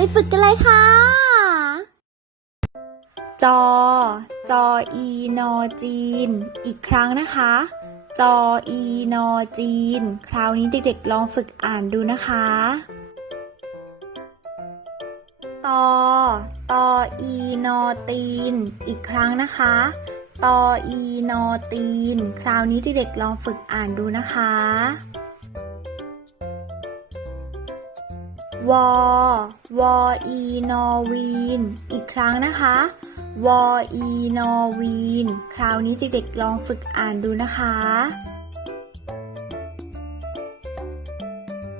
ไปฝึกกันเลยค่ะ จอ จออีนอจีน อีกครั้งนะคะ จออีนอจีน คราวนี้เด็กๆลองฝึกอ่านดูนะคะตอ ตออีนอตีน อีกครั้งนะคะ ตออีนอตีน คราวนี้เด็กๆลองฝึกอ่านดูนะคะ วอวอีนอวีน อีกครั้งนะคะ วอีนอวีน คราวนี้เด็กๆลองฝึกอ่านดูนะคะ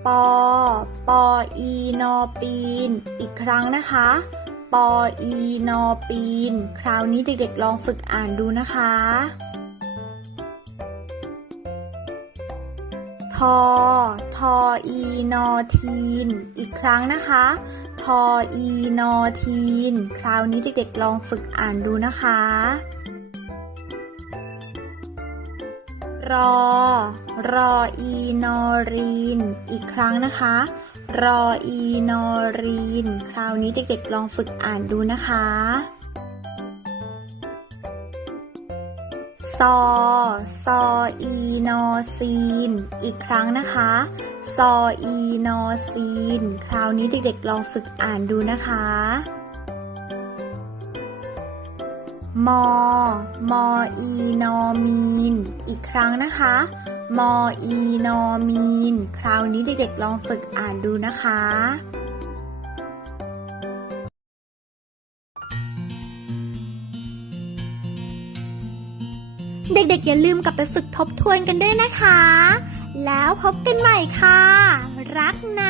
ปอ ปออีนอปีน อีกครั้งนะคะ ปออีนอปีน คราวนี้เด็กๆลองฝึกอ่านดูนะคะทอ ทอ อีนอทีน อีกครั้งนะคะ ทออีนอทีน คราวนี้เด็กๆลองฝึกอ่านดูนะคะ รอ รออีนอรีน อีกครั้งนะคะ รออีนอรีน คราวนี้เด็กๆลองฝึกอ่านดูนะคะ ซอ ซออีนอซีน อีกครั้งนะคะ ซออีนอซีน คราวนี้เด็กๆลองฝึกอ่านดูนะคะ มอ มออีนอมีน อีกครั้งนะคะ มออีนอมีน คราวนี้เด็กๆลองฝึกอ่านดูนะคะ เด็กๆอย่าลืมกลับไปฝึกทบทวนกันด้วยนะคะ แล้วพบกันใหม่ค่ะ รักนะ